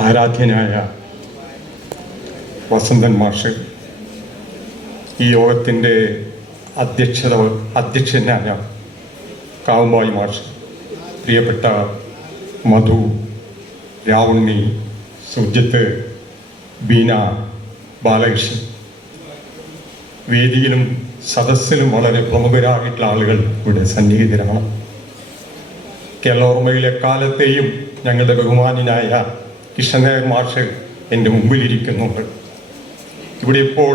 ആരാധ്യനായ വസന്തൻ മാഷ് ഈ യോഗത്തിന്റെ അധ്യക്ഷത അധ്യക്ഷനായ കാവുമ്പായി മാഷ് പ്രിയപ്പെട്ട മധു രാവുണ്ണി സുജിത്ത് ബീന ബാലകൃഷ്ണൻ. വേദിയിലും സദസ്സിലും വളരെ പ്രമുഖരായിട്ടുള്ള ആളുകൾ ഇവിടെ സന്നിഹിതരാണ്. കേരളോർമ്മയിലെ കാലത്തെയും ഞങ്ങളുടെ ബഹുമാനായ കൃഷ്ണനായർ മാഷ് എന്റെ മുമ്പിലിരിക്കുന്നുണ്ട്. ഇവിടെ ഇപ്പോൾ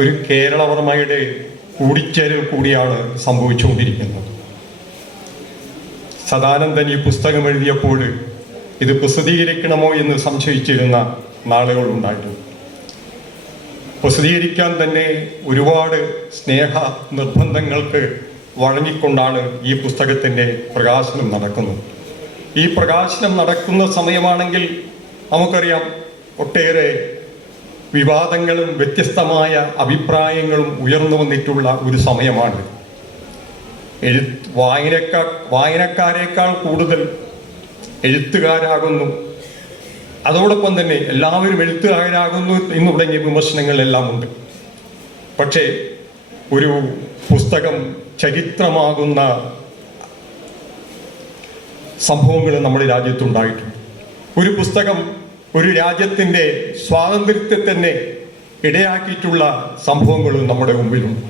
ഒരു കേരളവർമ്മയുടെ കൂടിച്ചേരൽ കൂടിയാണ് സംഭവിച്ചുകൊണ്ടിരിക്കുന്നത്. സദാനന്ദൻ ഈ പുസ്തകം എഴുതിയപ്പോൾ ഇത് പ്രസിദ്ധീകരിക്കണമോ എന്ന് സംശയിച്ചിരുന്ന നാളുകൾ ഉണ്ടായിട്ടുണ്ട് പ്രസിദ്ധീകരിക്കാൻ തന്നെ ഒരുപാട് സ്നേഹ നിർബന്ധങ്ങൾക്ക് വഴങ്ങിക്കൊണ്ടാണ് ഈ പുസ്തകത്തിന്റെ പ്രകാശനം നടക്കുന്നത്. ഈ പ്രകാശനം നടക്കുന്ന സമയമാണെങ്കിൽ നമുക്കറിയാം ഒട്ടേറെ വിവാദങ്ങളും വ്യത്യസ്തമായ അഭിപ്രായങ്ങളും ഉയർന്നു വന്നിട്ടുള്ള ഒരു സമയമാണ് എഴു വായനക്കാർ വായനക്കാരേക്കാൾ കൂടുതൽ എഴുത്തുകാരാകുന്നു. അതോടൊപ്പം തന്നെ എല്ലാവരും എഴുത്തുകാരാകുന്നു എന്ന് തുടങ്ങിയ വിമർശനങ്ങളെല്ലാം ഉണ്ട്. പക്ഷേ ഒരു പുസ്തകം ചരിത്രമാകുന്ന സംഭവങ്ങൾ നമ്മുടെ രാജ്യത്തുണ്ടായിട്ടുണ്ട് ഒരു പുസ്തകം ഒരു രാജ്യത്തിന്റെ സ്വാതന്ത്ര്യത്തെ തന്നെ ഇടയാക്കിയിട്ടുള്ള സംഭവങ്ങളും നമ്മുടെ മുമ്പിലുണ്ട്.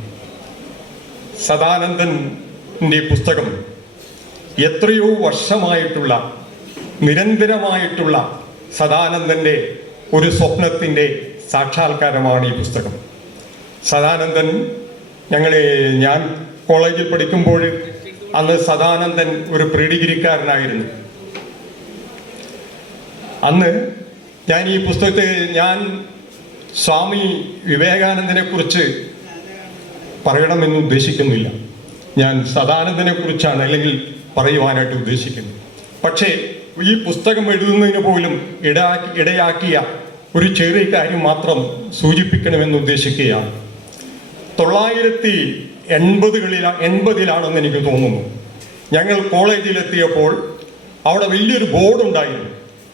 സദാനന്ദന്റെ പുസ്തകം എത്രയോ വർഷമായിട്ടുള്ള നിരന്തരമായിട്ടുള്ള സദാനന്ദന്റെ ഒരു സ്വപ്നത്തിന്റെ സാക്ഷാത്കാരമാണ് ഈ പുസ്തകം. സദാനന്ദൻ ഞങ്ങളെ ഞാൻ കോളേജിൽ പഠിക്കുമ്പോൾ അന്ന് സദാനന്ദൻ ഒരു പ്രീ ഡിഗ്രിക്കാരനായിരുന്നു അന്ന് ഞാൻ ഈ പുസ്തകത്തെ ഞാൻ സ്വാമി വിവേകാനന്ദനെ കുറിച്ച് പറയണമെന്ന് ഉദ്ദേശിക്കുന്നില്ല. ഞാൻ സദാനന്ദനെ കുറിച്ചാണ് അല്ലെങ്കിൽ പറയുവാനായിട്ട് ഉദ്ദേശിക്കുന്നത് പക്ഷേ ഈ പുസ്തകം എഴുതുന്നതിന് പോലും ഇടയാക്കി ഇടയാക്കിയ ഒരു ചെറിയ കാര്യം മാത്രം സൂചിപ്പിക്കണമെന്ന് ഉദ്ദേശിക്കുകയാണ്. തൊള്ളായിരത്തി എൺപതുകളിൽ എൺപതിലാണെന്ന് എനിക്ക് തോന്നുന്നു. ഞങ്ങൾ കോളേജിലെത്തിയപ്പോൾ അവിടെ വലിയൊരു ബോർഡ് ഉണ്ടായിരുന്നു.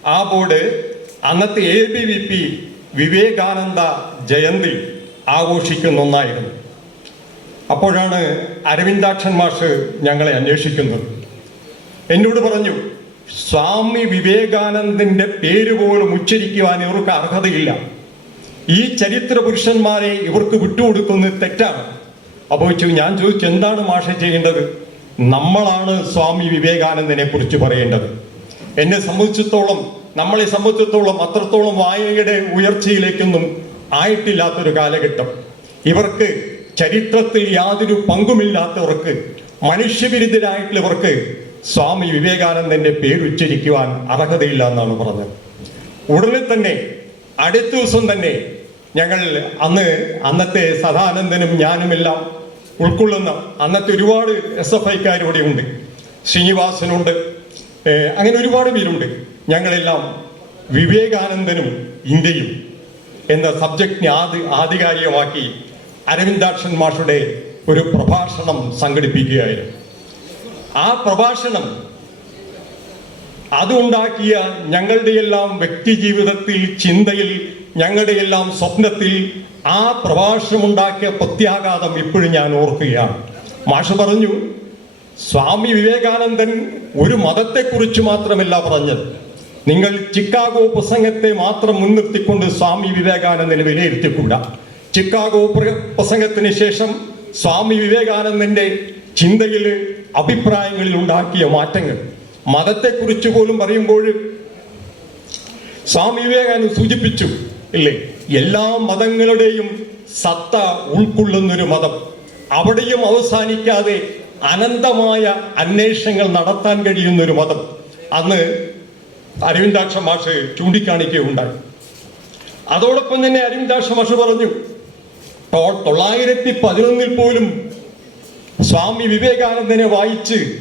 ആ ബോർഡ് അന്നത്തെ A B V P Vivekananda Jayanti ആഘോഷിക്കുന്ന ഒന്നായിരുന്നു. അപ്പോഴാണ് അരവിന്ദാക്ഷൻ മാഷ് ഞങ്ങളെ അന്വേഷിക്കുന്നത്. എന്നോട് പറഞ്ഞു സ്വാമി വിവേകാനന്ദന്റെ പേര് പോലും ഉച്ചരിക്കുവാൻ ഇവർക്ക് അർഹതയില്ല. ഈ ചരിത്ര പുരുഷന്മാരെ ഇവർക്ക് വിട്ടുകൊടുക്കുന്നത് തെറ്റാണ്. അപ്പോൾ ഞാൻ ചോദിച്ചു എന്താണ് മാഷ ചെയ്യേണ്ടത്? നമ്മളാണ് സ്വാമി വിവേകാനന്ദനെ കുറിച്ച് പറയേണ്ടത്. എന്നെ സംബന്ധിച്ചിടത്തോളം നമ്മളെ സംബന്ധിച്ചിടത്തോളം അത്രത്തോളം വായനയുടെ ഉയർച്ചയിലേക്കൊന്നും ആയിട്ടില്ലാത്തൊരു കാലഘട്ടം. ഇവർക്ക് ചരിത്രത്തിൽ യാതൊരു പങ്കുമില്ലാത്തവർക്ക് മനുഷ്യവിരുദ്ധരായിട്ടുള്ളവർക്ക് സ്വാമി വിവേകാനന്ദന്റെ പേരുച്ചരിക്കുവാൻ അർഹതയില്ല എന്നാണ് പറഞ്ഞത്. ഉടനെ തന്നെ അടുത്ത ദിവസം തന്നെ ഞങ്ങൾ അന്ന് അന്നത്തെ സദാനന്ദനും ഞാനുമെല്ലാം ഉൾക്കൊള്ളുന്ന അന്നത്തെ ഒരുപാട് എസ് എഫ് ഐക്കാർ ഇവിടെ ഉണ്ട്. ശ്രീനിവാസനുണ്ട്. അങ്ങനെ ഒരുപാട് പേരുണ്ട്. ഞങ്ങളെല്ലാം വിവേകാനന്ദനും ഇന്ത്യയും എന്ന സബ്ജക്റ്റിനെ ആദി ആധികാരികമാക്കി അരവിന്ദാക്ഷൻ മാഷുടെ ഒരു പ്രഭാഷണം സംഘടിപ്പിക്കുകയായിരുന്നു. ആ പ്രഭാഷണം അതുണ്ടാക്കിയ ഞങ്ങളുടെയെല്ലാം വ്യക്തി ജീവിതത്തിൽ ചിന്തയിൽ ഞങ്ങളുടെ എല്ലാം സ്വപ്നത്തിൽ ആ പ്രഭാഷണമുണ്ടാക്കിയ പ്രത്യാഘാതം ഇപ്പോഴും ഞാൻ ഓർക്കുകയാണ്. മാഷ പറഞ്ഞു സ്വാമി വിവേകാനന്ദൻ ഒരു മതത്തെക്കുറിച്ച് മാത്രമല്ല പറഞ്ഞത്. നിങ്ങൾ ചിക്കാഗോ പ്രസംഗത്തെ മാത്രം മുൻനിർത്തിക്കൊണ്ട് സ്വാമി വിവേകാനന്ദനെ വിലയിരുത്തിക്കൂടാ. ചിക്കാഗോ പ്രസംഗത്തിന് ശേഷം സ്വാമി വിവേകാനന്ദന്റെ ചിന്തയിൽ അഭിപ്രായങ്ങളിൽ ഉണ്ടാക്കിയ മാറ്റങ്ങൾ. മതത്തെക്കുറിച്ച് പോലും പറയുമ്പോൾ സ്വാമി വിവേകാനന്ദൻ സൂചിപ്പിച്ചു ഇല്ലേ? എല്ലാ മതങ്ങളുടെയും സത്ത ഉൾക്കൊള്ളുന്നൊരു മതം. അവിടെയും അവസാനിക്കാതെ അനന്തമായ അന്വേഷണങ്ങൾ നടത്താൻ കഴിയുന്ന ഒരു മതം. അന്ന് അരവിന്ദാക്ഷ മാഷ് ചൂണ്ടിക്കാണിക്കുകയുണ്ടായി. അതോടൊപ്പം തന്നെ അരവിന്ദാക്ഷ മാഷ് പറഞ്ഞു "തൊ- തൊള്ളായിരത്തി പതിനൊന്നിൽ പോലും സ്വാമി വിവേകാനന്ദനെ വായിച്ച്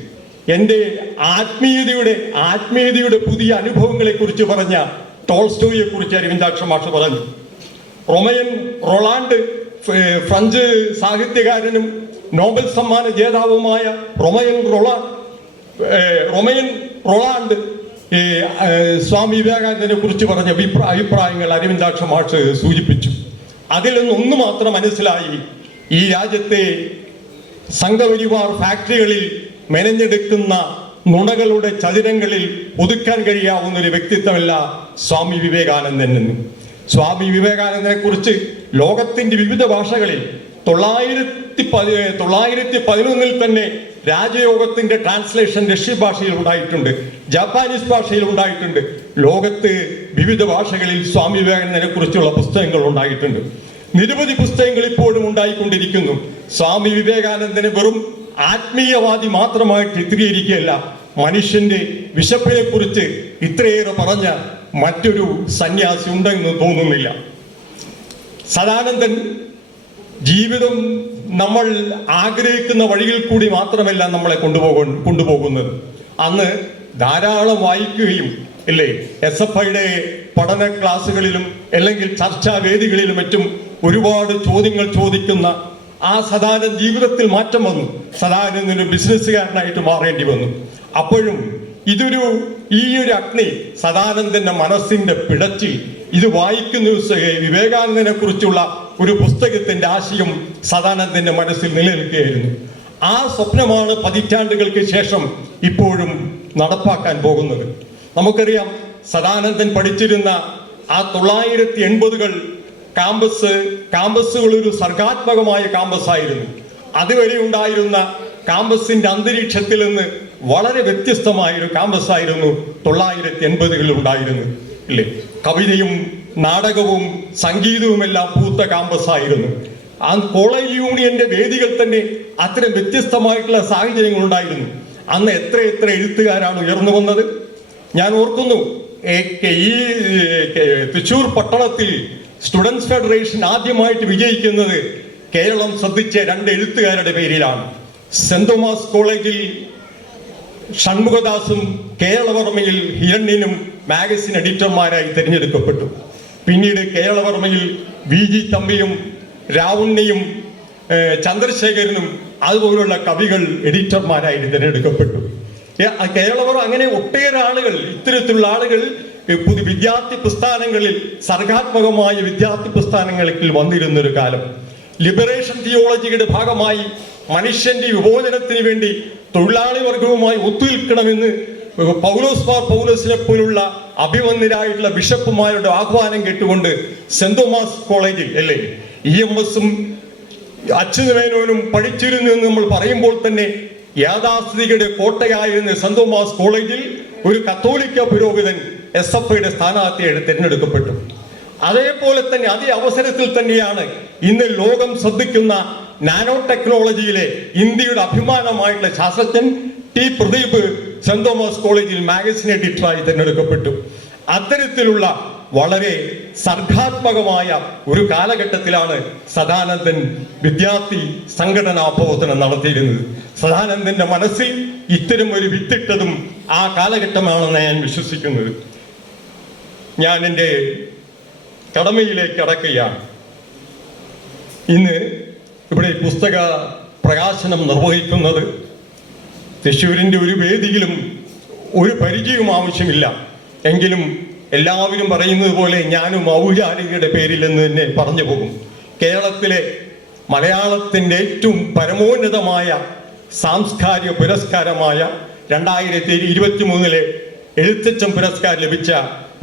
എന്റെ ആത്മീയതയുടെ ആത്മീയതയുടെ പുതിയ അനുഭവങ്ങളെ കുറിച്ച് പറഞ്ഞ ടോൾസ്റ്റോയെ കുറിച്ച് അരവിന്ദാക്ഷ മാഷ് പറഞ്ഞു. റൊമയൻ റൊളാണ്ട് ഫ്രഞ്ച് സാഹിത്യകാരനും നോബൽ സമ്മാന ജേതാവുമായ റൊമയൻ റൊള റൊമയൻ റൊളാണ്ട് സ്വാമി വിവേകാനന്ദനെ കുറിച്ച് പറഞ്ഞ അഭിപ്രായ അഭിപ്രായങ്ങൾ അരവിന്ദാക്ഷ മാഷ് സൂചിപ്പിച്ചു. അതിൽ നിന്നൊന്ന് മാത്രം മനസ്സിലായി ഈ രാജ്യത്തെ സംഘപരിവാർ ഫാക്ടറികളിൽ മെനഞ്ഞെടുക്കുന്ന നുണകളുടെ ചതുരങ്ങളിൽ ഒതുക്കാൻ കഴിയാവുന്ന ഒരു വ്യക്തിത്വമല്ല സ്വാമി വിവേകാനന്ദൻ എന്ന്. സ്വാമി വിവേകാനന്ദനെ കുറിച്ച് ലോകത്തിന്റെ വിവിധ ഭാഷകളിൽ തൊള്ളായിരത്തി പതി തൊള്ളായിരത്തി പതിനൊന്നിൽ തന്നെ രാജയോഗത്തിന്റെ ട്രാൻസ്ലേഷൻ റഷ്യ ഭാഷയിൽ ഉണ്ടായിട്ടുണ്ട് ജാപ്പാനീസ് ഭാഷയിൽ ഉണ്ടായിട്ടുണ്ട്. ലോകത്ത് വിവിധ ഭാഷകളിൽ സ്വാമി വിവേകാനന്ദനെ കുറിച്ചുള്ള പുസ്തകങ്ങൾ ഉണ്ടായിട്ടുണ്ട്. നിരവധി പുസ്തകങ്ങൾ ഇപ്പോഴും ഉണ്ടായിക്കൊണ്ടിരിക്കുന്നു. സ്വാമി വിവേകാനന്ദന് വെറും ആത്മീയവാദി മാത്രമായിട്ട് ചിത്രീകരിക്കുകയല്ല മനുഷ്യന്റെ വിശപ്പിനെ കുറിച്ച് ഇത്രയേറെ പറഞ്ഞ മറ്റൊരു സന്യാസി ഉണ്ടെന്ന് തോന്നുന്നില്ല. സദാനന്ദൻ ജീവിതം നമ്മൾ ആഗ്രഹിക്കുന്ന വഴിയിൽ കൂടി മാത്രമല്ല നമ്മളെ കൊണ്ടുപോക കൊണ്ടുപോകുന്നത്. അന്ന് ധാരാളം വായിക്കുകയും ഇല്ലേ എസ് എഫ് ഐയുടെ പഠന ക്ലാസ്സുകളിലും അല്ലെങ്കിൽ ചർച്ചാ വേദികളിലും മറ്റും ഒരുപാട് ചോദ്യങ്ങൾ ചോദിക്കുന്ന ആ സദാനന്ദ ജീവിതത്തിൽ മാറ്റം വന്നു. ഒരു ബിസിനസ്സുകാരനായിട്ട് മാറേണ്ടി വന്നു. അപ്പോഴും ഇതൊരു ഈ ഒരു അഗ്നി സദാനന്ദന്റെ മനസ്സിന്റെ പിടച്ചിൽ. ഇത് വായിക്കുന്ന വിവേകാനന്ദനെ കുറിച്ചുള്ള ഒരു പുസ്തകത്തിന്റെ ആശയം സദാനന്ദന്റെ മനസ്സിൽ നിലനിൽക്കുകയായിരുന്നു. ആ സ്വപ്നമാണ് പതിറ്റാണ്ടുകൾക്ക് ശേഷം ഇപ്പോഴും നടപ്പാക്കാൻ പോകുന്നത്. നമുക്കറിയാം സദാനന്ദൻ പഠിച്ചിരുന്ന ആ തൊള്ളായിരത്തി എൺപതുകൾ കാമ്പസ് കാമ്പസുകൾ ഒരു സർഗാത്മകമായ കാമ്പസ് ആയിരുന്നു അതുവരെ ഉണ്ടായിരുന്ന കാമ്പസിന്റെ അന്തരീക്ഷത്തിൽ നിന്ന് വളരെ വ്യത്യസ്തമായ ഒരു കാമ്പസ് ആയിരുന്നു തൊള്ളായിരത്തി എൺപതുകളിൽ ഉണ്ടായിരുന്നു ഇല്ലേ? കവിതയും നാടകവും സംഗീതവും എല്ലാം പൂത്ത കാമ്പസ് ആയിരുന്നു ആ കോളേജ് യൂണിയന്റെ വേദികൾ തന്നെ അത്തരം വ്യത്യസ്തമായിട്ടുള്ള സാഹചര്യങ്ങൾ ഉണ്ടായിരുന്നു അന്ന് എത്ര എത്ര എഴുത്തുകാരാണ് ഉയർന്നു വന്നത്? ഞാൻ ഓർക്കുന്നു ഈ തൃശൂർ പട്ടണത്തിൽ സ്റ്റുഡൻസ് ഫെഡറേഷൻ ആദ്യമായിട്ട് വിജയിക്കുന്നത് കേരളം ശ്രദ്ധിച്ച രണ്ട് എഴുത്തുകാരുടെ പേരിലാണ്. സെന്റ് തോമസ് കോളേജിൽ ഷൺമുഖദാസും കേരളവർമ്മയിൽ ഹിരണ്യനും മാഗസിൻ എഡിറ്റർമാരായി തിരഞ്ഞെടുക്കപ്പെട്ടു. പിന്നീട് കേരളവർമ്മയിൽ വി ജി തമ്പിയും രാവുണ്ണിയും ചന്ദ്രശേഖരനും അതുപോലുള്ള കവികൾ എഡിറ്റർമാരായി തിരഞ്ഞെടുക്കപ്പെട്ടു. കേരളവർ അങ്ങനെ ഒട്ടേറെ ആളുകൾ ഇത്തരത്തിലുള്ള ആളുകൾ പുതിയ വിദ്യാർത്ഥി പ്രസ്ഥാനങ്ങളിൽ സർഗാത്മകമായ വിദ്യാർത്ഥി പ്രസ്ഥാനങ്ങളിൽ വന്നിരുന്നൊരു കാലം. ലിബറേഷൻ തിയോളജിയുടെ ഭാഗമായി മനുഷ്യന്റെ വിമോചനത്തിന് വേണ്ടി തൊഴിലാളി വർഗവുമായി ഒത്തുനിൽക്കണമെന്ന് പൗലോസ് മാർ പൗലോസിനെ പോലുള്ള അഭിമന്യരായിട്ടുള്ള ബിഷപ്പുമാരുടെ ആഹ്വാനം കേട്ടുകൊണ്ട് സെന്റ് തോമസ് കോളേജിൽ അല്ലേ? ഇ എം എസും അച്യുതമേനോനും പഠിച്ചിരുന്നു എന്ന് നമ്മൾ പറയുമ്പോൾ തന്നെ യാഥാസ്ഥിതികയുടെ കോട്ടയായിരുന്ന സെന്റ് തോമസ് കോളേജിൽ ഒരു കത്തോലിക്ക പുരോഹിതൻ എസ് എഫ് ഐയുടെ സ്ഥാനാർത്ഥിയായിട്ട് തിരഞ്ഞെടുക്കപ്പെട്ടു. അതേപോലെ തന്നെ അതേ അവസരത്തിൽ തന്നെയാണ് ഇന്ന് ലോകം ശ്രദ്ധിക്കുന്ന നാനോ ടെക്നോളജിയിലെ ഇന്ത്യയുടെ അഭിമാനമായിട്ടുള്ള ശാസ്ത്രജ്ഞൻ ടി പ്രദീപ് സെന്റ് തോമസ് കോളേജിൽ മാഗസിൻ എഡിറ്ററായി തിരഞ്ഞെടുക്കപ്പെട്ടു. അത്തരത്തിലുള്ള വളരെ സർഗാത്മകമായ ഒരു കാലഘട്ടത്തിലാണ് സദാനന്ദൻ വിദ്യാർത്ഥി സംഘടനാ പ്രവർത്തനം നടത്തിയിരുന്നത്. സദാനന്ദന്റെ മനസ്സിൽ ഇത്തരം ഒരു വിത്തിട്ടതും ആ കാലഘട്ടമാണെന്ന് ഞാൻ വിശ്വസിക്കുന്നത്. ഞാൻ എന്റെ കടമയിലേക്ക് അടക്കുകയാണ് ഇന്ന് ഇവിടെ പുസ്തക പ്രകാശനം നിർവഹിക്കുന്നത് തൃശ്ശൂരിന്റെ ഒരു വേദിയിലും ഒരു പരിചയവും ആവശ്യമില്ല. എങ്കിലും എല്ലാവരും പറയുന്നത് പോലെ ഞാനും ഔചാരികയുടെ പേരിൽ എന്ന് തന്നെ പറഞ്ഞു പോകും. കേരളത്തിലെ മലയാളത്തിന്റെ ഏറ്റവും പരമോന്നതമായ സാംസ്കാരിക പുരസ്കാരമായ രണ്ടായിരത്തി ഇരുപത്തി മൂന്നിലെ എഴുത്തച്ഛൻ പുരസ്കാരം ലഭിച്ച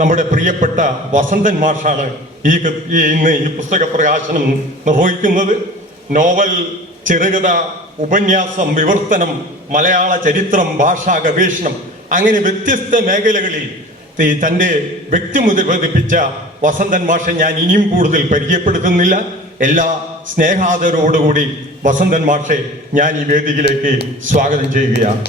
നമ്മുടെ പ്രിയപ്പെട്ട വസന്തൻ മാഷാണ് ഈ ഇന്ന് ഈ പുസ്തക പ്രകാശനം നിർവഹിക്കുന്നത്. നോവൽ ചെറുകഥ ഉപന്യാസം വിവർത്തനം മലയാള ചരിത്രം ഭാഷാ ഗവേഷണം അങ്ങനെ വ്യത്യസ്ത മേഖലകളിൽ തന്റെ വ്യക്തിമുദ്ര പതിപ്പിച്ച വസന്തൻ മാഷെ ഞാൻ ഇനിയും കൂടുതൽ പരിചയപ്പെടുത്തുന്നില്ല. എല്ലാ സ്നേഹാദരോടുകൂടി വസന്തൻ മാഷെ ഞാൻ ഈ വേദിയിലേക്ക് സ്വാഗതം ചെയ്യുകയാണ്.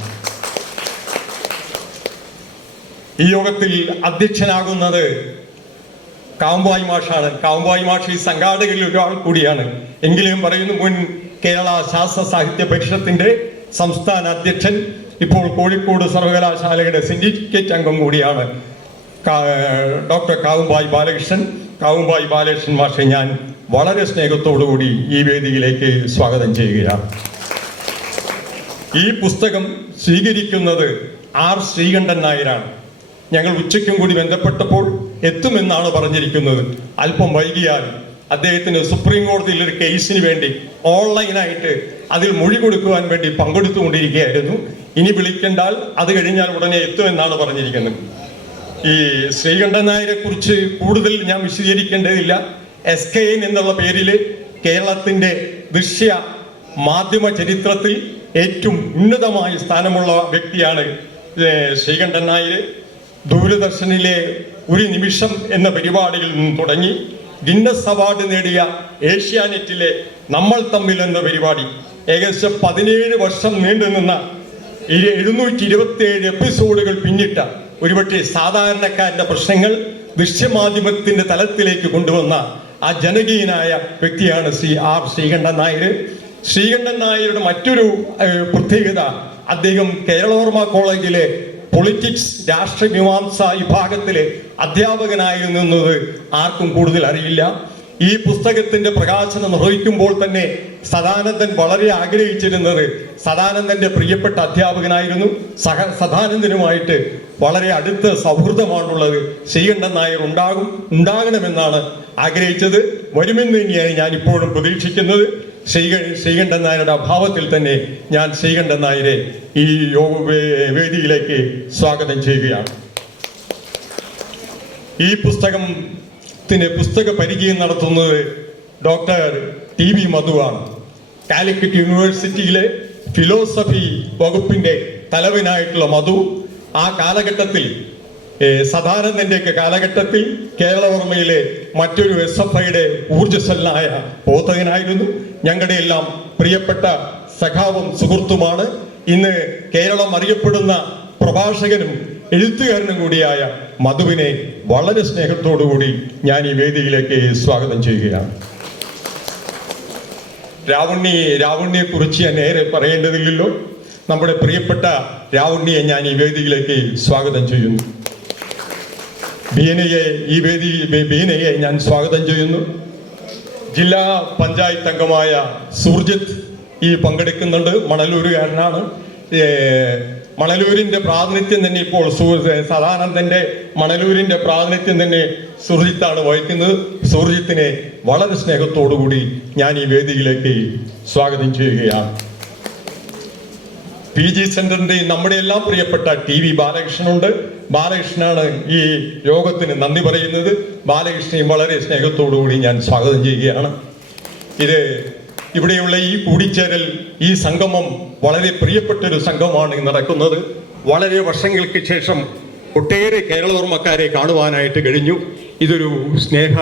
ഈ യോഗത്തിൽ അധ്യക്ഷനാകുന്നത് കാവുമ്പായി മാഷാണ്. കാവുമ്പായി മാഷ് ഈ സംഘാടകരിൽ ഒരാൾ കൂടിയാണ്. എങ്കിലും പറയുന്നു മുൻ കേരള ശാസ്ത്ര സാഹിത്യ പരിഷത്തിന്റെ സംസ്ഥാന അധ്യക്ഷൻ ഇപ്പോൾ കോഴിക്കോട് സർവകലാശാലയുടെ സിൻഡിക്കേറ്റ് അംഗം കൂടിയാണ്. ഡോക്ടർ കാവുമ്പായി ബാലകൃഷ്ണൻ. കാവുമ്പായി ബാലകൃഷ്ണൻ മാഷെ ഞാൻ വളരെ സ്നേഹത്തോടുകൂടി ഈ വേദിയിലേക്ക് സ്വാഗതം ചെയ്യുകയാണ്. ഈ പുസ്തകം സ്വീകരിക്കുന്നത് ആർ ശ്രീകണ്ഠൻ നായരാണ്. ഞങ്ങൾ ഉച്ചയ്ക്കും കൂടി ബന്ധപ്പെട്ടപ്പോൾ എത്തുമെന്നാണ് പറഞ്ഞിരിക്കുന്നത്. അല്പം വൈകിയാൽ അദ്ദേഹത്തിന് സുപ്രീം കോടതിയിൽ ഒരു കേസിന് വേണ്ടി ഓൺലൈനായിട്ട് അതിൽ മൊഴി കൊടുക്കുവാൻ വേണ്ടി പങ്കെടുത്തുകൊണ്ടിരിക്കുകയായിരുന്നു. ഇനി വിളിക്കണ്ടാൽ അത് കഴിഞ്ഞാൽ ഉടനെ എത്തുമെന്നാണ് പറഞ്ഞിരിക്കുന്നത്. ഈ ശ്രീകണ്ഠൻ നായരെ കുറിച്ച് കൂടുതൽ ഞാൻ വിശദീകരിക്കേണ്ടതില്ല. എസ് കെ എൻ എന്നുള്ള പേരിൽ കേരളത്തിന്റെ ദൃശ്യ മാധ്യമ ചരിത്രത്തിൽ ഏറ്റവും ഉന്നതമായ സ്ഥാനമുള്ള വ്യക്തിയാണ് ശ്രീകണ്ഠൻ നായർ ദൂരദർശനിലെ ഒരു നിമിഷം എന്ന പരിപാടിയിൽ നിന്ന് തുടങ്ങി ഗിന്നസ് അവാർഡ് നേടിയ ഏഷ്യാനെറ്റിലെ നമ്മൾ തമ്മിൽ എന്ന പരിപാടി ഏകദേശം പതിനേഴ് വർഷം നീണ്ടു നിന്ന എഴുന്നൂറ്റി ഇരുപത്തി ഏഴ് എപ്പിസോഡുകൾ പിന്നിട്ട ഒരുപക്ഷെ സാധാരണക്കാരന്റെ പ്രശ്നങ്ങൾ ദൃശ്യമാധ്യമത്തിന്റെ തലത്തിലേക്ക് കൊണ്ടുവന്ന ആ ജനകീയനായ വ്യക്തിയാണ് ശ്രീ ആർ ശ്രീകണ്ഠൻ നായർ. ശ്രീകണ്ഠൻ നായരുടെ മറ്റൊരു പ്രത്യേകത അദ്ദേഹം കേരളവർമ്മ കോളേജിലെ പൊളിറ്റിക്സ് രാഷ്ട്രമീമാംസ വിഭാഗത്തിലെ അധ്യാപകനായിരുന്നു എന്നത് ആർക്കും കൂടുതൽ അറിയില്ല. ഈ പുസ്തകത്തിന്റെ പ്രകാശനം നിർവഹിക്കുമ്പോൾ തന്നെ സദാനന്ദൻ വളരെ ആഗ്രഹിച്ചിരുന്നത് സദാനന്ദന്റെ പ്രിയപ്പെട്ട അധ്യാപകനായിരുന്നു. സഹ സദാനന്ദനുമായിട്ട് വളരെ അടുത്ത സൗഹൃദമാണുള്ളത്. ശ്രീകണ്ഠൻ നായർ ഉണ്ടാകും. ഉണ്ടാകണമെന്നാണ് ആഗ്രഹിച്ചത്. വരുമെന്ന് തന്നെയാണ് ഞാൻ ഇപ്പോഴും പ്രതീക്ഷിക്കുന്നത്. ശ്രീകണ്ഠൻ നായരുടെ അഭാവത്തിൽ തന്നെ ഞാൻ ശ്രീകണ്ഠൻ നായരെ ഈ യോഗ വേദിയിലേക്ക് സ്വാഗതം ചെയ്യുകയാണ്. ഈ പുസ്തകത്തിന് പുസ്തക പരിചയം നടത്തുന്നത് ഡോക്ടർ ടി വി മധുവാണ് കാലിക്കറ്റ് യൂണിവേഴ്സിറ്റിയിലെ ഫിലോസഫി വകുപ്പിന്റെ തലവനായിട്ടുള്ള മധു ആ കാലഘട്ടത്തിൽ ഏ, സദാനന്ദന്റെയൊക്കെ കാലഘട്ടത്തിൽ കേരളവർമ്മയിലെ മറ്റൊരു എസ് എഫ് ഐയുടെ ഊർജസ്വലനായ ബോധകനായിരുന്നു. ഞങ്ങളുടെ എല്ലാം പ്രിയപ്പെട്ട സഖാവും സുഹൃത്തുമാണ്. ഇന്ന് കേരളം അറിയപ്പെടുന്ന പ്രഭാഷകനും എഴുത്തുകാരനും കൂടിയായ മധുവിനെ വളരെ സ്നേഹത്തോടുകൂടി ഞാൻ ഈ വേദിയിലേക്ക് സ്വാഗതം ചെയ്യുകയാണ്. രാവണി രാവണിയെ കുറിച്ച് ഞാൻ നേരെ പറയേണ്ടതില്ലല്ലോ. നമ്മുടെ പ്രിയപ്പെട്ട രാവണിയെ ഞാൻ ഈ വേദിയിലേക്ക് സ്വാഗതം ചെയ്യുന്നു. ബീനയെ ഈ വേദി ബീനയെ ഞാൻ സ്വാഗതം ചെയ്യുന്നു. ജില്ലാ പഞ്ചായത്ത് അംഗമായ സുർജിത്ത് ഈ പങ്കെടുക്കുന്നുണ്ട്. മണലൂരുകാരനാണ്. മണലൂരിന്റെ പ്രാതിനിധ്യം തന്നെ ഇപ്പോൾ സദാനന്ദന്റെ മണലൂരിന്റെ പ്രാതിനിധ്യം തന്നെ സുർജിത്താണ് വഹിക്കുന്നത്. സുർജിത്തിനെ വളരെ സ്നേഹത്തോടുകൂടി ഞാൻ ഈ വേദിയിലേക്ക് സ്വാഗതം ചെയ്യുകയാണ്. പി ജി സെന്ററിന്റെ നമ്മുടെ എല്ലാം പ്രിയപ്പെട്ട ടി വി ബാലകൃഷ്ണനുണ്ട്. ബാലകൃഷ്ണനാണ് ഈ യോഗത്തിന് നന്ദി പറയുന്നത്. ബാലകൃഷ്ണയും വളരെ സ്നേഹത്തോടുകൂടി ഞാൻ സ്വാഗതം ചെയ്യുകയാണ്. ഇത് ഇവിടെയുള്ള ഈ കൂടിച്ചേരൽ ഈ സംഗമം വളരെ പ്രിയപ്പെട്ട ഒരു സംഘമാണ് നടക്കുന്നത്. വളരെ വർഷങ്ങൾക്ക് ശേഷം ഒട്ടേറെ കേരളവർമ്മക്കാരെ കാണുവാനായിട്ട് കഴിഞ്ഞു. ഇതൊരു സ്നേഹ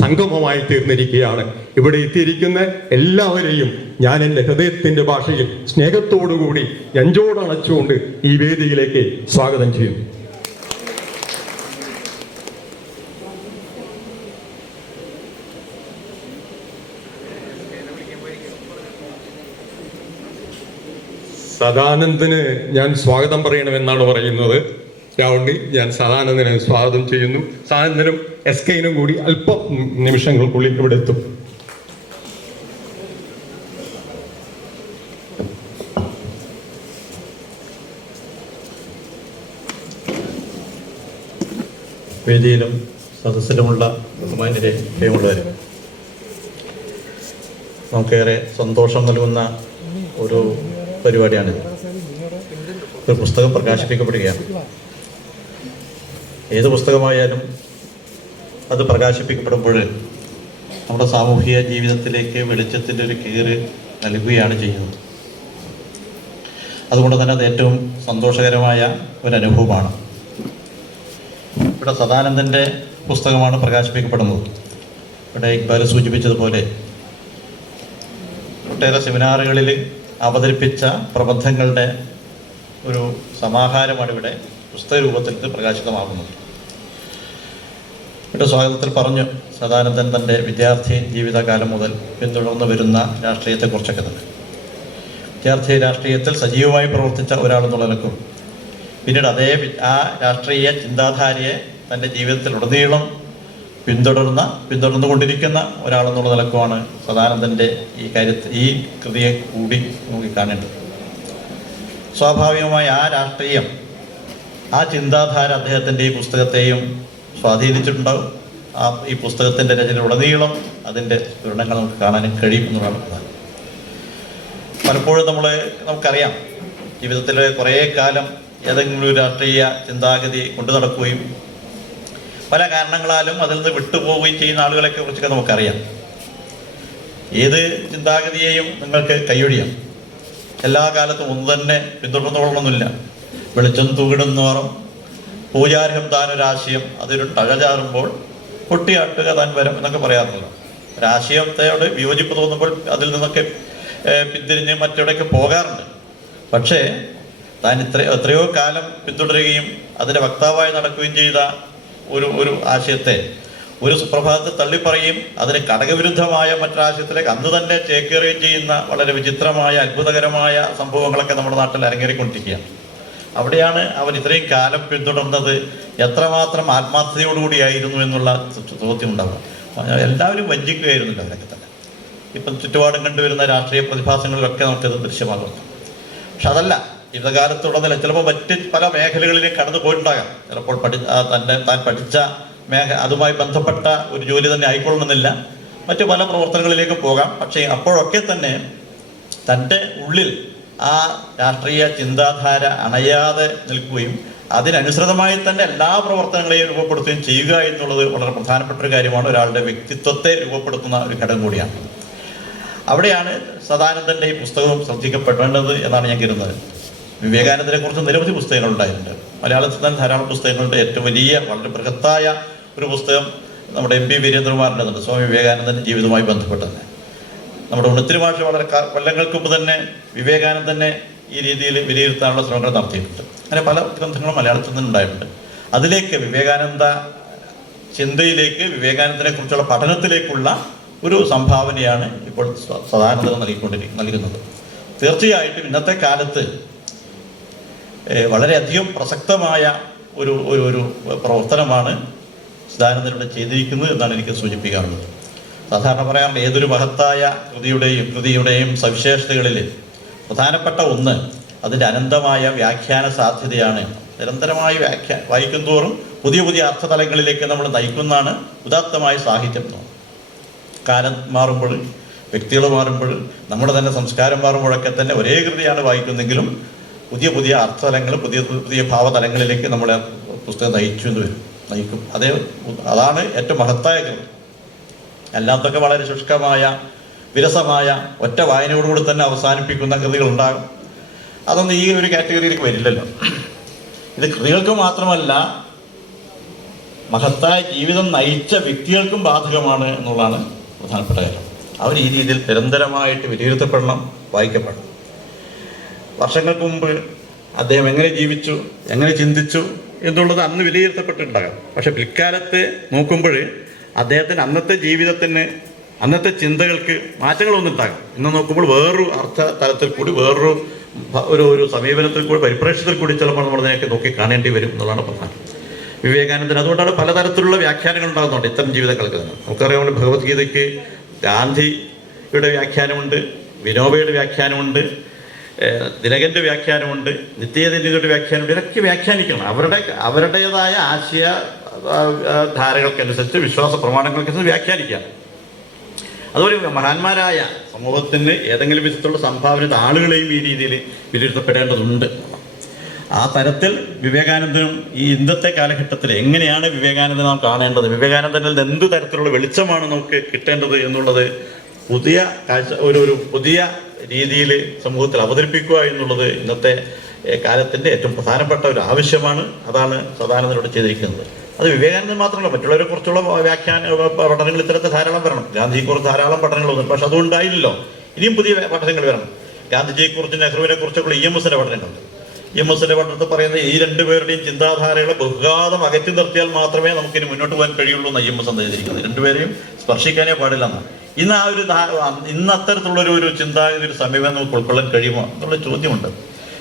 സംഗമമായി തീർന്നിരിക്കുകയാണ്. ഇവിടെ എത്തിയിരിക്കുന്ന എല്ലാവരെയും ഞാൻ എന്റെ ഹൃദയത്തിന്റെ ഭാഷയിൽ സ്നേഹത്തോടുകൂടി നെഞ്ചോടണച്ചുകൊണ്ട് ഈ വേദിയിലേക്ക് സ്വാഗതം ചെയ്യുന്നു. സദാനന്ദന് ഞാൻ സ്വാഗതം പറയണമെന്നാണ് പറയുന്നത്. രാവുണ്ടി ഞാൻ സദാനന്ദനെ സ്വാഗതം ചെയ്യുന്നു. സദാനന്ദനും എസ് കെയിനും കൂടി അല്പം നിമിഷങ്ങൾക്കുള്ളിൽ ഇവിടെ എത്തും. വേദിയിലും സദസ്സിലുമുള്ള ബഹുമാന്യരെ പ്രിയമുള്ളവരെ നമുക്കേറെ സന്തോഷം നൽകുന്ന ഒരു പരിപാടിയാണിത് ഒരു പുസ്തകം പ്രകാശിപ്പിക്കപ്പെടുകയാണ്. ഏത് പുസ്തകമായാലും അത് പ്രകാശിപ്പിക്കപ്പെടുമ്പോൾ നമ്മുടെ സാമൂഹിക ജീവിതത്തിലേക്ക് വെളിച്ചത്തിന്റെ ഒരു കീറ് നൽകുകയാണ് ചെയ്യുന്നത്. അതുകൊണ്ട് തന്നെ അത് ഏറ്റവും സന്തോഷകരമായ ഒരു അനുഭവമാണ് ഇവിടെ സദാനന്ദന്റെ പുസ്തകമാണ് പ്രകാശിപ്പിക്കപ്പെടുന്നത്. ഇവിടെ ഇക്ബാൽ സൂചിപ്പിച്ചതുപോലെ ഒട്ടേറെ സെമിനാറുകളിൽ അവതരിപ്പിച്ച പ്രബന്ധങ്ങളുടെ ഒരു സമാഹാരമാണ് ഇവിടെ പുസ്തക രൂപത്തിൽ പ്രകാശിതമാകുന്നത്. ഇവിടെ സ്വാഗതത്തിൽ പറഞ്ഞു സദാനന്ദൻ തന്റെ വിദ്യാർത്ഥി ജീവിതകാലം മുതൽ പിന്തുടർന്നു വരുന്ന രാഷ്ട്രീയത്തെക്കുറിച്ചൊക്കെ തന്നെ. വിദ്യാർത്ഥി രാഷ്ട്രീയത്തിൽ സജീവമായി പ്രവർത്തിച്ച ഒരാളെന്നുള്ള നിലക്കും പിന്നീട് അതേ ആ രാഷ്ട്രീയ ചിന്താധാരയെ തന്റെ ജീവിതത്തിൽ ഉടനീളം പിന്തുടർന്നു കൊണ്ടിരിക്കുന്ന ഒരാളെന്നുള്ള നിലക്കുമാണ് സദാനന്ദന്റെ ഈ കാര്യത്തിൽ ഈ കൃതിയെ കൂടി നമുക്ക് കാണേണ്ടത്. സ്വാഭാവികമായി ആ രാഷ്ട്രീയം ആ ചിന്താധാര അദ്ദേഹത്തിന്റെ ഈ പുസ്തകത്തെയും സ്വാധീനിച്ചിട്ടുണ്ടാവും. ആ ഈ പുസ്തകത്തിന്റെ രചനയിലുടനീളം അതിന്റെ സ്ഫുരണങ്ങൾ നമുക്ക് കാണാനും കഴിയും എന്നുള്ളതാണ് പ്രധാനം. പലപ്പോഴും നമ്മൾ നമുക്കറിയാം ജീവിതത്തിലെ കുറേ കാലം ഏതെങ്കിലും ഒരു രാഷ്ട്രീയ ചിന്താഗതി കൊണ്ടു നടക്കുകയും പല കാരണങ്ങളാലും അതിൽ നിന്ന് വിട്ടുപോവുകയും ചെയ്യുന്ന ആളുകളെയൊക്കെ കുറിച്ചൊക്കെ നമുക്കറിയാം. ഏത് ചിന്താഗതിയെയും നിങ്ങൾക്ക് കൈയൊഴിയാം. എല്ലാ കാലത്തും ഒന്ന് തന്നെ പിന്തുടർന്നുകൊള്ളണമെന്നില്ല. വെളിച്ചം തൂകിടുന്നോറും പൂജാർഹം താനൊരാശയം അതൊരു തഴചാറുമ്പോൾ പൊട്ടിയാട്ടുക താൻ വരം എന്നൊക്കെ പറയാറുണ്ടല്ലോ ഒരാശയത്തോട് വിയോജിപ്പ് തോന്നുമ്പോൾ അതിൽ നിന്നൊക്കെ പിന്തിരിഞ്ഞ് മറ്റെവിടെയൊക്കെ പോകാറുണ്ട്. പക്ഷേ താൻ ഇത്ര എത്രയോ കാലം പിന്തുടരുകയും അതിന്റെ വക്താവായി നടക്കുകയും ചെയ്ത ഒരു ഒരു ആശയത്തെ ഒരു സുപ്രഭാതത്തെ തള്ളിപ്പറയും അതിന് ഘടകവിരുദ്ധമായ മറ്റൊരാശയത്തിലേക്ക് അന്ന് തന്നെ ചേക്കേറുകയും ചെയ്യുന്ന വളരെ വിചിത്രമായ അത്ഭുതകരമായ സംഭവങ്ങളൊക്കെ നമ്മുടെ നാട്ടിൽ അരങ്ങേറിക്കൊണ്ടിരിക്കുകയാണ്. അവിടെയാണ് അവൻ ഇത്രയും കാലം പിന്തുടർന്നത് എത്രമാത്രം ആത്മാർത്ഥതയോടുകൂടിയായിരുന്നു എന്നുള്ള ചോദ്യം ഉണ്ടാവുക. എല്ലാവരും വഞ്ചിക്കുകയായിരുന്നില്ല അവരൊക്കെ തന്നെ. ഇപ്പം ചുറ്റുപാടും കണ്ടുവരുന്ന രാഷ്ട്രീയ പ്രതിഭാസങ്ങളിലൊക്കെ നമുക്കത് ദൃശ്യമാകുന്നു. പക്ഷെ അതല്ല ജീവിതകാലത്തുടനീളം ചിലപ്പോൾ മറ്റ് പല മേഖലകളിലും കടന്നു പോയിട്ടുണ്ടാകാം. ചിലപ്പോൾ പഠി തന്നെ താൻ പഠിച്ച മേഖ അതുമായി ബന്ധപ്പെട്ട ഒരു ജോലി തന്നെ ആയിക്കൊള്ളണമെന്നില്ല. മറ്റു പല പ്രവർത്തനങ്ങളിലേക്ക് പോകാം. പക്ഷേ അപ്പോഴൊക്കെ തന്നെ തന്റെ ഉള്ളിൽ ആ രാഷ്ട്രീയ ചിന്താധാര അണയാതെ നിൽക്കുകയും അതിനനുസൃതമായി തന്നെ എല്ലാ പ്രവർത്തനങ്ങളെയും രൂപപ്പെടുത്തുകയും ചെയ്യുക എന്നുള്ളത് വളരെ പ്രധാനപ്പെട്ട ഒരു കാര്യമാണ്. ഒരാളുടെ വ്യക്തിത്വത്തെ രൂപപ്പെടുത്തുന്ന ഒരു ഘടകം കൂടിയാണ്. അവിടെയാണ് സദാനന്ദന്റെ ഈ പുസ്തകം ശ്രദ്ധിക്കപ്പെടേണ്ടത് എന്നാണ് ഞാൻ കരുതുന്നത്. വിവേകാനന്ദനെ കുറിച്ച് നിരവധി പുസ്തകങ്ങൾ ഉണ്ടായിട്ടുണ്ട്. മലയാളത്തിൽ തന്നെ ധാരാളം പുസ്തകങ്ങളുടെ ഏറ്റവും വലിയ വളരെ ബൃഹത്തായ ഒരു പുസ്തകം നമ്മുടെ എം പി വീരേന്ദ്രകുമാറിന്റെതുണ്ട്. സ്വാമി വിവേകാനന്ദന്റെ ജീവിതവുമായി ബന്ധപ്പെട്ട് തന്നെ നമ്മുടെ ഉണത്തിരി ഭാഷ വളരെ കൊല്ലങ്ങൾക്ക് മുമ്പ് തന്നെ വിവേകാനന്ദനെ ഈ രീതിയിൽ വിലയിരുത്താനുള്ള ശ്രമങ്ങൾ നടത്തിയിട്ടുണ്ട്. അങ്ങനെ പല ഗ്രന്ഥങ്ങളും മലയാളത്തിൽ നിന്ന് ഉണ്ടായിട്ടുണ്ട്. അതിലേക്ക് വിവേകാനന്ദ ചിന്തയിലേക്ക് വിവേകാനന്ദനെ കുറിച്ചുള്ള പഠനത്തിലേക്കുള്ള ഒരു സംഭാവനയാണ് ഇപ്പോൾ സദാനന്ദ നൽകിക്കൊണ്ടിരിക്കുന്നത് നൽകുന്നത്. തീർച്ചയായിട്ടും ഇന്നത്തെ കാലത്ത് വളരെയധികം പ്രസക്തമായ ഒരു ഒരു ഒരു പ്രവർത്തനമാണ് സദാനന്ദനോട് ചെയ്തിരിക്കുന്നത് എന്നാണ് എനിക്ക് സൂചിപ്പിക്കാറുള്ളത് സാധാരണ പറയാറുണ്ട് ഏതൊരു മഹത്തായ കൃതിയുടെയും കൃതിയുടെയും സവിശേഷതകളിൽ പ്രധാനപ്പെട്ട ഒന്ന് അതിന്റെ അനന്തമായ വ്യാഖ്യാന സാധ്യതയാണ് നിരന്തരമായി വ്യാഖ്യാ വായിക്കും തോറും പുതിയ പുതിയ അർത്ഥതലങ്ങളിലേക്ക് നമ്മൾ നയിക്കുന്നതാണ് ഉദാത്തമായ സാഹിത്യം. കാലം മാറുമ്പോൾ വ്യക്തികൾ മാറുമ്പോൾ നമ്മുടെ തന്നെ സംസ്കാരം മാറുമ്പോഴൊക്കെ തന്നെ ഒരേ കൃതിയാണ് വായിക്കുന്നെങ്കിലും പുതിയ പുതിയ അർത്ഥതലങ്ങൾ പുതിയ പുതിയ ഭാവതലങ്ങളിലേക്ക് നമ്മളെ പുസ്തകം നയിച്ചു എന്ന് വരും. നയിക്കും. അതേ അതാണ് ഏറ്റവും മഹത്തായ കൃതി. അല്ലാത്തൊക്കെ വളരെ ശുഷ്കമായ വിരസമായ ഒറ്റ വായനയോടുകൂടി തന്നെ അവസാനിപ്പിക്കുന്ന കൃതികൾ ഉണ്ടാകും അതൊന്നും ഈ ഒരു കാറ്റഗറിയിലേക്ക് വരില്ലല്ലോ. ഇത് കൃതികൾക്ക് മാത്രമല്ല മഹത്തായ ജീവിതം നയിച്ച വ്യക്തികൾക്കും ബാധകമാണ് എന്നുള്ളതാണ് പ്രധാനപ്പെട്ട കാര്യം. അവർ ഈ രീതിയിൽ നിരന്തരമായിട്ട് വിലയിരുത്തപ്പെടണം വായിക്കപ്പെടണം. വർഷങ്ങൾക്ക് മുമ്പ് അദ്ദേഹം എങ്ങനെ ജീവിച്ചു എങ്ങനെ ചിന്തിച്ചു എന്നുള്ളത് അന്ന് വിലയിരുത്തപ്പെട്ടിട്ടുണ്ടാകാം. പക്ഷെ പിൽക്കാലത്ത് നോക്കുമ്പോൾ അദ്ദേഹത്തിന് അന്നത്തെ ജീവിതത്തിന് അന്നത്തെ ചിന്തകൾക്ക് മാറ്റങ്ങൾ ഉണ്ടാകാം. ഇന്ന് നോക്കുമ്പോൾ വേറൊരു അർത്ഥ തലത്തിൽ കൂടി വേറൊരു ഒരു ഒരു സമീപനത്തിൽ കൂടി പരിപ്രേക്ഷത്തിൽ കൂടി ചിലപ്പോൾ നമ്മൾ അതിനെയൊക്കെ നോക്കി കാണേണ്ടി വരും എന്നുള്ളതാണ് പ്രധാനം. വിവേകാനന്ദൻ അതുകൊണ്ടാണ് പലതരത്തിലുള്ള വ്യാഖ്യാനങ്ങൾ ഉണ്ടാകുന്നുണ്ട് ഇത്തരം ജീവിതങ്ങൾക്ക് തന്നെ. നമുക്കറിയാവുന്ന ഭഗവത്ഗീതയ്ക്ക് ഗാന്ധിയുടെ വ്യാഖ്യാനമുണ്ട് വിനോബയുടെ വ്യാഖ്യാനമുണ്ട് ഏഹ് ദിനകന്റെ വ്യാഖ്യാനമുണ്ട് നിത്യചര്യയുടെ വ്യാഖ്യാനമുണ്ട് ഇതൊക്കെ വ്യാഖ്യാനിക്കണം. അവരുടെ അവരുടേതായ ആശയ ധാരകൾക്കനുസരിച്ച് വിശ്വാസ പ്രമാണങ്ങൾക്കനുസരിച്ച് വ്യാഖ്യാനിക്കാം. അതുപോലെ മഹാന്മാരായ സമൂഹത്തിന് ഏതെങ്കിലും വിധത്തിലുള്ള സംഭാവന ആളുകളെയും ഈ രീതിയിൽ വിലയിരുത്തപ്പെടേണ്ടതുണ്ട്. ആ തരത്തിൽ വിവേകാനന്ദനും ഈ ഇന്നത്തെ കാലഘട്ടത്തിൽ എങ്ങനെയാണ് വിവേകാനന്ദൻ നാം കാണേണ്ടത്? വിവേകാനന്ദനിൽ എന്ത് തരത്തിലുള്ള വെളിച്ചമാണ് നമുക്ക് കിട്ടേണ്ടത് എന്നുള്ളത് പുതിയ കാഴ്ച ഒരു ഒരു പുതിയ രീതിയിൽ സമൂഹത്തിൽ അവതരിപ്പിക്കുക എന്നുള്ളത് ഇന്നത്തെ കാലത്തിന്റെ ഏറ്റവും പ്രധാനപ്പെട്ട ഒരു ആവശ്യമാണ്. അതാണ് സദാനന്ദനോട് ചെയ്തിരിക്കുന്നത്. അത് വിവേകാനന്ദൻ മാത്രമല്ല മറ്റുള്ളവരെ കുറിച്ചുള്ള വ്യാഖ്യാന പഠനങ്ങൾ ഇത്തരത്തിൽ ധാരാളം വരണം. ഗാന്ധിജിയെക്കുറിച്ച് ധാരാളം പഠനങ്ങൾ വന്നു പക്ഷെ അതുകൊണ്ടായില്ലല്ലോ ഇനിയും പുതിയ പഠനങ്ങൾ വരണം. ഗാന്ധിജിയെക്കുറിച്ച് നെഹ്റുവിനെ കുറിച്ചുള്ള ഇ എം എസിന്റെ പഠനങ്ങളുണ്ട്. ഇ എം എസിന്റെ പഠനത്തിൽ പറയുന്നത് ഈ രണ്ടുപേരുടെയും ചിന്താധാരകളെ ബഹുഘാതം അകറ്റി നിർത്തിയാൽ മാത്രമേ നമുക്കിനി മുന്നോട്ട് പോകാൻ കഴിയുള്ളൂ എന്ന് ഇ എം എസ് എന്ന് ചെയ്തിരിക്കുന്നത്. രണ്ടുപേരെയും സ്പർശിക്കാനേ പാടില്ലെന്ന് ഇന്ന് ആ ഒരു ഇന്ന് അത്തരത്തിലുള്ള ഒരു ചിന്താഗതി ഒരു സമീപനം നമുക്ക് ഉൾക്കൊള്ളാൻ കഴിയുമോ എന്നുള്ള ചോദ്യമുണ്ട്.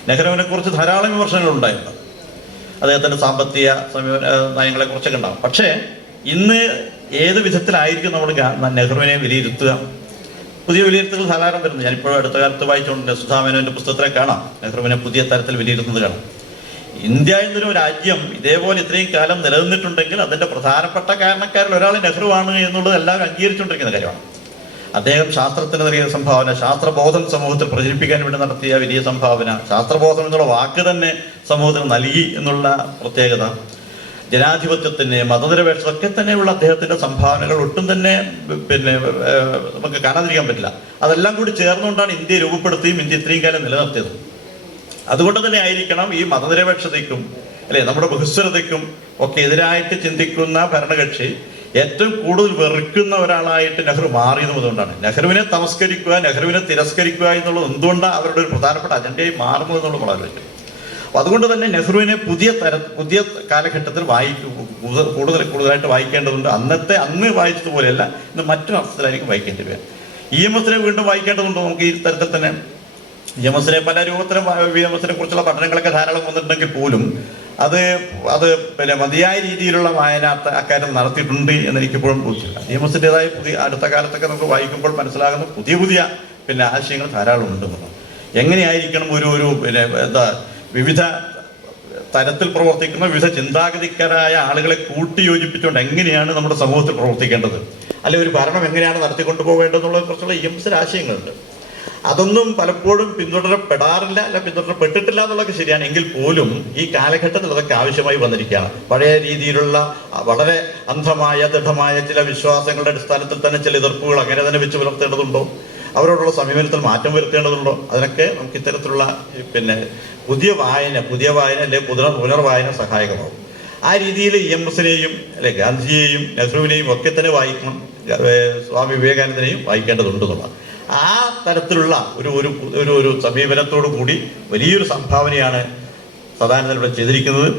നെഹ്റുവിനെ കുറിച്ച് ധാരാളം വിമർശനങ്ങൾ ഉണ്ടായിട്ടുണ്ട്. അദ്ദേഹത്തിന്റെ സാമ്പത്തിക സമീപ നയങ്ങളെ കുറിച്ചൊക്കെ ഉണ്ടാകും പക്ഷേ ഇന്ന് ഏത് വിധത്തിലായിരിക്കും നമ്മൾ നെഹ്റുവിനെ വിലയിരുത്തുക? പുതിയ വിലയിരുത്തലുകൾ ധാരാളം വരുന്നു. ഞാനിപ്പോഴും അടുത്ത കാലത്ത് വായിച്ചുകൊണ്ട് സുധാമേനോന്റെ പുസ്തകത്തിലെ കാണാം. നെഹ്റുവിനെ പുതിയ തരത്തിൽ വിലയിരുത്തുന്നത് കാണാം. ഇന്ത്യ എന്നൊരു രാജ്യം ഇതേപോലെ ഇത്രയും കാലം നിലനിന്നിട്ടുണ്ടെങ്കിൽ അതിന്റെ പ്രധാനപ്പെട്ട കാരണക്കാരിൽ ഒരാൾ നെഹ്റുവാണ് എന്നുള്ളത് എല്ലാവരും അംഗീകരിച്ചുകൊണ്ടിരിക്കുന്ന കാര്യമാണ്. അദ്ദേഹം ശാസ്ത്രത്തിന് നൽകിയ സംഭാവന ശാസ്ത്രബോധം സമൂഹത്തിൽ പ്രചരിപ്പിക്കാൻ വേണ്ടി നടത്തിയ വലിയ സംഭാവന. ശാസ്ത്രബോധം എന്നുള്ള വാക്ക് തന്നെ സമൂഹത്തിന് നൽകി എന്നുള്ള പ്രത്യേകത. ജനാധിപത്യത്തിന് മതനിരപേക്ഷതയൊക്കെ തന്നെയുള്ള അദ്ദേഹത്തിന്റെ സംഭാവനകൾ ഒട്ടും തന്നെ പിന്നെ നമുക്ക് കാണാതിരിക്കാൻ പറ്റില്ല. അതെല്ലാം കൂടി ചേർന്നുകൊണ്ടാണ് ഇന്ത്യ രൂപപ്പെടുത്തുകയും ഇന്ത്യ ഇത്രയും കാലം നിലനിർത്തിയത്. അതുകൊണ്ട് തന്നെ ആയിരിക്കണം ഈ മതനിരപേക്ഷതയ്ക്കും അല്ലെ നമ്മുടെ ബഹുസ്വരതയ്ക്കും ഒക്കെ എതിരായിട്ട് ചിന്തിക്കുന്ന ഭരണകക്ഷി ഏറ്റവും കൂടുതൽ വെറുക്കുന്ന ഒരാളായിട്ട് നെഹ്റു മാറിയതും അതുകൊണ്ടാണ് നെഹ്റുവിനെ തമസ്കരിക്കുക നെഹ്റുവിനെ തിരസ്കരിക്കുക എന്നുള്ളത് എന്തുകൊണ്ടാണ് അവരുടെ ഒരു പ്രധാനപ്പെട്ട അജണ്ടയായി മാറുന്നത് എന്നുള്ളത് വളരെ പറ്റും അപ്പൊ അതുകൊണ്ട് തന്നെ നെഹ്റുവിനെ പുതിയ തര പുതിയ കാലഘട്ടത്തിൽ വായിക്കും കൂടുതൽ കൂടുതലായിട്ട് വായിക്കേണ്ടതുണ്ട്. അന്നത്തെ അന്ന് വായിച്ചതുപോലെയല്ല ഇന്ന് മറ്റൊരു അർത്ഥത്തിലായിരിക്കും വായിക്കേണ്ടി വരിക. ഇ എം എസിനെ വീണ്ടും വായിക്കേണ്ടതുണ്ട് നമുക്ക് ഈ തരത്തിൽ തന്നെ. ഇ എം എസിനെ പല രൂപത്തിലും ഇ എം എസിനെ കുറിച്ചുള്ള പഠനങ്ങളൊക്കെ ധാരാളം വന്നിട്ടുണ്ടെങ്കിൽ പോലും അത് അത് പിന്നെ മതിയായ രീതിയിലുള്ള വായന അക്കാര്യം നടത്തിയിട്ടുണ്ട് എന്ന് എനിക്കിപ്പോഴും ബോധ്യമില്ല നിയമസിന്റെതായ പുതിയ അടുത്ത കാലത്തൊക്കെ നമുക്ക് വായിക്കുമ്പോൾ മനസ്സിലാകുന്ന പുതിയ പുതിയ പിന്നെ ആശയങ്ങൾ ധാരാളം ഉണ്ടെന്നുള്ളത് എങ്ങനെയായിരിക്കണം ഒരു ഒരു പിന്നെ എന്താ വിവിധ തരത്തിൽ പ്രവർത്തിക്കുന്ന വിവിധ ചിന്താഗതിക്കാരായ ആളുകളെ കൂട്ടിയോജിപ്പിച്ചുകൊണ്ട് എങ്ങനെയാണ് നമ്മുടെ സമൂഹത്തിൽ പ്രവർത്തിക്കേണ്ടത്? അല്ലെ ഒരു ഭരണം എങ്ങനെയാണ് നടത്തിക്കൊണ്ടു പോകേണ്ടതെന്നുള്ളതിനെ കുറിച്ചുള്ള എംസിൽ ആശയങ്ങളുണ്ട്. അതൊന്നും പലപ്പോഴും പിന്തുടരപ്പെടാറില്ല അല്ല പിന്തുടരപ്പെട്ടിട്ടില്ല എന്നുള്ളതൊക്കെ ശരിയാണ്. എങ്കിൽ പോലും ഈ കാലഘട്ടത്തിൽ അതൊക്കെ ആവശ്യമായി വന്നിരിക്കുകയാണ്. പഴയ രീതിയിലുള്ള വളരെ അന്ധമായ ദൃഢമായ ചില വിശ്വാസങ്ങളുടെ അടിസ്ഥാനത്തിൽ തന്നെ ചില എതിർപ്പുകൾ അങ്ങനെ തന്നെ വെച്ച് പുലർത്തേണ്ടതുണ്ടോ? അവരോടുള്ള സമീപനത്തിൽ മാറ്റം വരുത്തേണ്ടതുണ്ടോ? അതിനൊക്കെ നമുക്ക് ഇത്തരത്തിലുള്ള പിന്നെ പുതിയ വായന പുതിയ വായന അല്ലെ പുനർ പുനർവായന സഹായകമാകും. ആ രീതിയിൽ ഇ എം എസിനെയും അല്ലെ ഗാന്ധിജിയെയും നെഹ്റുവിനെയും ഒക്കെ തന്നെ വായിക്കണം. സ്വാമി വിവേകാനന്ദനെയും വായിക്കേണ്ടതുണ്ട് എന്നുള്ളത് ആ തരത്തിലുള്ള ഒരു ഒരു ഒരു ഒരു സമീപനത്തോടു കൂടി വലിയൊരു സംഭാവനയാണ് സദാനന്ദൻ ഇവിടെ ചെയ്തിരിക്കുന്നത്.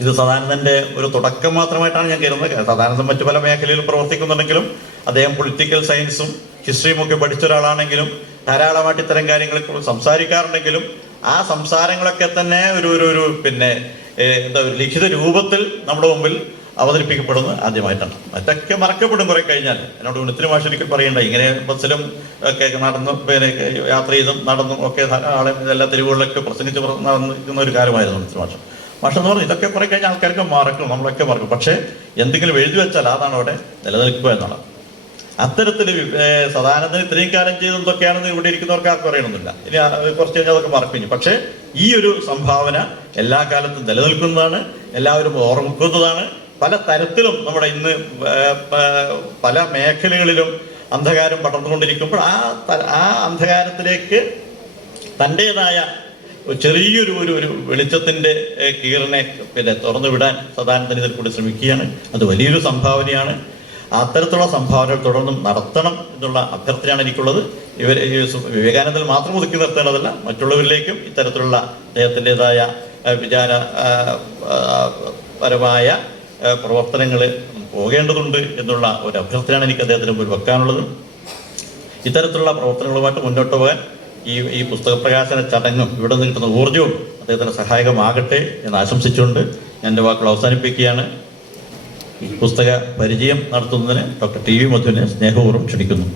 ഇത് സദാനന്ദന്റെ ഒരു തുടക്കം മാത്രമായിട്ടാണ് ഞാൻ കരുതുന്നത്. സദാനന്ദൻ മറ്റു പല മേഖലയിലും പ്രവർത്തിക്കുന്നുണ്ടെങ്കിലും അദ്ദേഹം പൊളിറ്റിക്കൽ സയൻസും ഹിസ്റ്ററിയും ഒക്കെ പഠിച്ച ഒരാളാണെങ്കിലും ധാരാളമായിട്ട് ഇത്തരം കാര്യങ്ങളെക്കുറിച്ച് സംസാരിക്കാറുണ്ടെങ്കിലും ആ സംസാരങ്ങളൊക്കെ തന്നെ ഒരു ഒരു പിന്നെ എന്താ ഒരു ലിഖിത രൂപത്തിൽ നമ്മുടെ മുമ്പിൽ അവതരിപ്പിക്കപ്പെടുന്നത് ആദ്യമായിട്ടാണ്. മറ്റൊക്കെ മറക്കപ്പെടും കുറെ കഴിഞ്ഞാൽ. എന്നോട് ഉണിത്തിന് ഭാഷ ഒരിക്കൽ പറയണ്ട. ഇങ്ങനെ ബസ്സിലും ഒക്കെ നടന്നും പിന്നെ യാത്ര ചെയ്തും നടന്നും ഒക്കെ ആളെ എല്ലാ തെരുവുകളിലൊക്കെ പ്രസംഗിച്ച് പ്ര- നടന്നിരിക്കുന്ന ഒരു കാര്യമായിരുന്നു ഉണിത്തിന് ഭാഷ ഭാഷ എന്ന് പറഞ്ഞാൽ ഇതൊക്കെ കുറെ കഴിഞ്ഞാൽ ആൾക്കാർക്ക് മറക്കും നമ്മളൊക്കെ മറക്കും. പക്ഷേ എന്തെങ്കിലും എഴുതി വെച്ചാൽ അതാണ് അവിടെ നിലനിൽക്കുക എന്നുള്ളത്. അത്തരത്തിൽ സദാനന്ദൻ ഇത്രയും കാലം ചെയ്തതൊക്കെയാണെന്ന് ഇവിടെ ഇരിക്കുന്നവർക്ക് ആർക്കും അറിയണമെന്നില്ല. ഇനി കുറച്ച് കഴിഞ്ഞാൽ അതൊക്കെ മറക്കും പക്ഷേ ഈ ഒരു സംഭാവന എല്ലാ കാലത്തും നിലനിൽക്കുന്നതാണ് എല്ലാവരും ഓർമ്മിക്കുന്നതാണ് പല തരത്തിലും നമ്മുടെ ഇന്ന് പല മേഖലകളിലും അന്ധകാരം പടർന്നുകൊണ്ടിരിക്കുമ്പോൾ ആ ആ അന്ധകാരത്തിലേക്ക് തന്റെതായ ചെറിയൊരു ഒരു ഒരു വെളിച്ചത്തിന്റെ ഏർ, കീറിനെ പിന്നെ തുറന്നു വിടാൻ സദാനന്ദൻ ഇതിൽ കൂടി ശ്രമിക്കുകയാണ്. അത് വലിയൊരു സംഭാവനയാണ്. അത്തരത്തിലുള്ള സംഭാവനകൾ തുടർന്നും നടത്തണം എന്നുള്ള അഭ്യർത്ഥനയാണ് എനിക്കുള്ളത്. ഇവർ വിവേകാനന്ദൻ മാത്രം ഒതുക്കി നിർത്തേണ്ടതല്ല മറ്റുള്ളവരിലേക്കും ഇത്തരത്തിലുള്ള അദ്ദേഹത്തിന്റെതായ വിചാര പരമായ പ്രവർത്തനങ്ങൾ പോകേണ്ടതുണ്ട് എന്നുള്ള ഒരു അഭ്യർത്ഥനയാണ് എനിക്ക് അദ്ദേഹത്തിന് മുമ്പിൽ വെക്കാനുള്ളത്. ഇത്തരത്തിലുള്ള പ്രവർത്തനങ്ങളുമായിട്ട് മുന്നോട്ട് പോകാൻ ഈ ഈ പുസ്തക പ്രകാശന ചടങ്ങും ഇവിടെ നിന്ന് കിട്ടുന്ന ഊർജവും അദ്ദേഹത്തിന് സഹായകമാകട്ടെ എന്ന് ആശംസിച്ചുകൊണ്ട് എന്റെ വാക്കുകൾ അവസാനിപ്പിക്കുകയാണ്. ഈ പുസ്തക പരിചയം നടത്തുന്നതിന് ഡോക്ടർ ടി വി മധുവിനെ സ്നേഹപൂർവം ക്ഷണിക്കുന്നു.